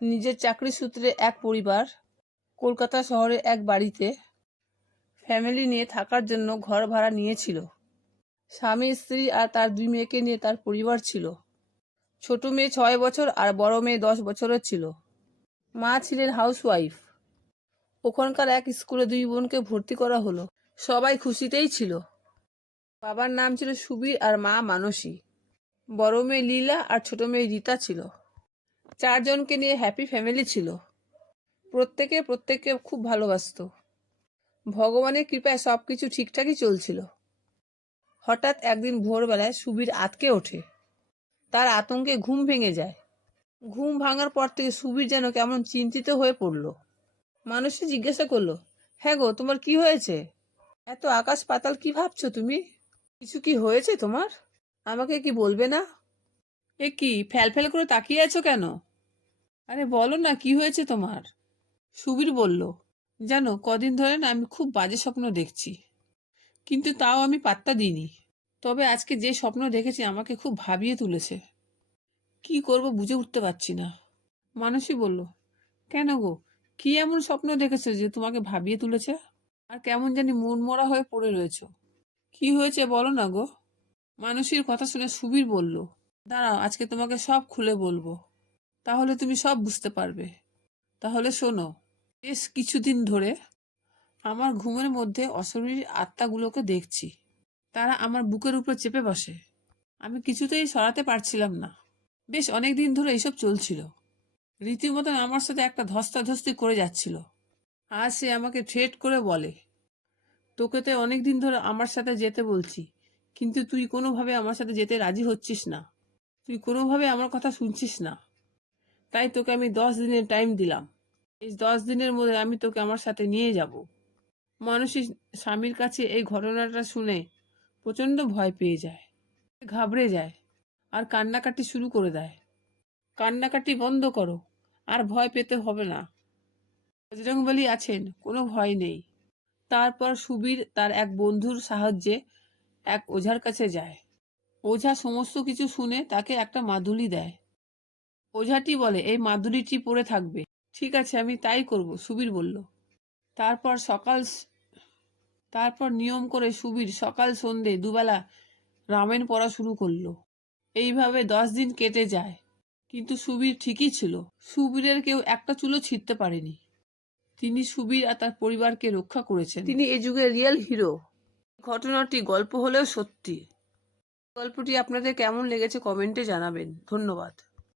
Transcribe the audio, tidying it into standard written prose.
নিজের চাকরি সূত্রে এক পরিবার কলকাতা শহরে এক বাড়িতে ফ্যামিলি নিয়ে থাকার জন্য ঘর ভাড়া নিয়েছিল। স্বামী, স্ত্রী আর তার 2 মেয়েকে নিয়ে তার পরিবার ছিল। ছোট মেয়ে 6 বছর আর বড় মেয়ে 10 বছরের ছিল। মা ছিলেন হাউসওয়াইফ। ওখানকার এক স্কুলে 2 বোনকে ভর্তি করা হলো। সবাই খুশিতেই ছিল। বাবার নাম ছিল সুবীর আর মা মানসী। বড় মেয়ে লীলা আর ছোট মেয়ে রীতা ছিল। 4 জনকে নিয়ে হ্যাপি ফ্যামিলি ছিল। প্রত্যেকে খুব ভালোবাসত। ভগবানের কৃপায় সবকিছু ঠিকঠাকই চলছিল। হঠাৎ একদিন ভোরবেলায় সুবীর আঁতকে ওঠে। তার আতঙ্কে ঘুম ভেঙে যায়। ঘুম ভাঙার পর থেকে সুবীর যেন কেমন চিন্তিত হয়ে পড়ল। মানসী জিজ্ঞাসা করলো, হ্যাঁ গো, তোমার কি হয়েছে? এত আকাশ পাতাল কি ভাবছো তুমি? কিছু কি হয়েছে তোমার? আমাকে কি বলবে না? এ কি ফ্যাল করে তাকিয়ে আছো কেন? আরে বলো না, কি হয়েছে তোমার? সুবীর বলল, জানো, কদিন ধরে না আমি খুব বাজে স্বপ্ন দেখছি, কিন্তু তাও আমি পাত্তা দিইনি। তবে আজকে যে স্বপ্ন দেখেছি আমাকে খুব ভাবিয়ে তুলেছে। কি করব বুঝে উঠতে পারছি না। মানসী বলল, কেন গো, কি এমন স্বপ্ন দেখেছো যে তোমাকে ভাবিয়ে তুলেছে? আর কেমন জানি মনমরা হয়ে পড়ে রয়েছো। কি হয়েছে বলো না গো? মানসীর কথা শুনে সুবীর বলল, দাঁড়াও, আজকে তোমাকে সব খুলে বলবো, তাহলে তুমি সব বুঝতে পারবে। তাহলে শোনো। বেশ কিছুদিন ধরে আমার ঘুমের মধ্যে অশরীরী আত্মাগুলোকে দেখছি। তারা আমার বুকের উপর চেপে বসে। আমি কিছুতেই সরাতে পারছিলাম না। বেশ অনেক দিন ধরে এইসব চলছিল। রীতিমতন আমার সাথে একটা ধস্তাধস্তি করে যাচ্ছিল। আজ সে আমাকে থ্রেট করে বলে, তোকে তো অনেকদিন ধরে আমার সাথে যেতে বলছি, কিন্তু তুই কোনোভাবে আমার সাথে যেতে রাজি হচ্ছিস না। তুই কোনোভাবে আমার কথা শুনছিস না। তাই তোকে আমি 10 দিনের টাইম দিলাম। এই 10 দিনের মধ্যে আমি তোকে আমার সাথে নিয়ে যাব। মানসী স্বামীর কাছে এই ঘটনাটা শুনে প্রচণ্ড ভয় পেয়ে যায়, ঘাবড়ে যায় আর কান্নাকাটি শুরু করে দেয়। কান্নাকাটি বন্ধ করো, আর ভয় পেতে হবে না। বজরংবলী আছেন, কোনো ভয় নেই। তারপর সুবীর তার এক বন্ধুর সাহায্যে এক ওঝার কাছে যায়। ওঝা সমস্ত কিছু শুনে তাকে একটা মাদুলি দেয়। ওঝাটি বলে, এই মাদুলিটি পরে থাকবে। ঠিক আছে, আমি তাই করব, সুবীর বলল। তারপর নিয়ম করে সুবীর সকাল সন্ধে দুবেলা রামায়ণ পড়া শুরু করলো। এইভাবে 10 দিন কেটে যায়। কিন্তু সুবীর ঠিকই ছিল। সুবীরের কেউ একটা চুলও ছিঁড়তে পারেনি। তিনি সুবীর আর তার পরিবারকে রক্ষা করেছেন। তিনি এ যুগের রিয়েল হিরো। ঘটনাটি গল্প হলেও সত্যি। গল্পটি আপনাদের কেমন লেগেছে কমেন্টে জানাবেন। ধন্যবাদ।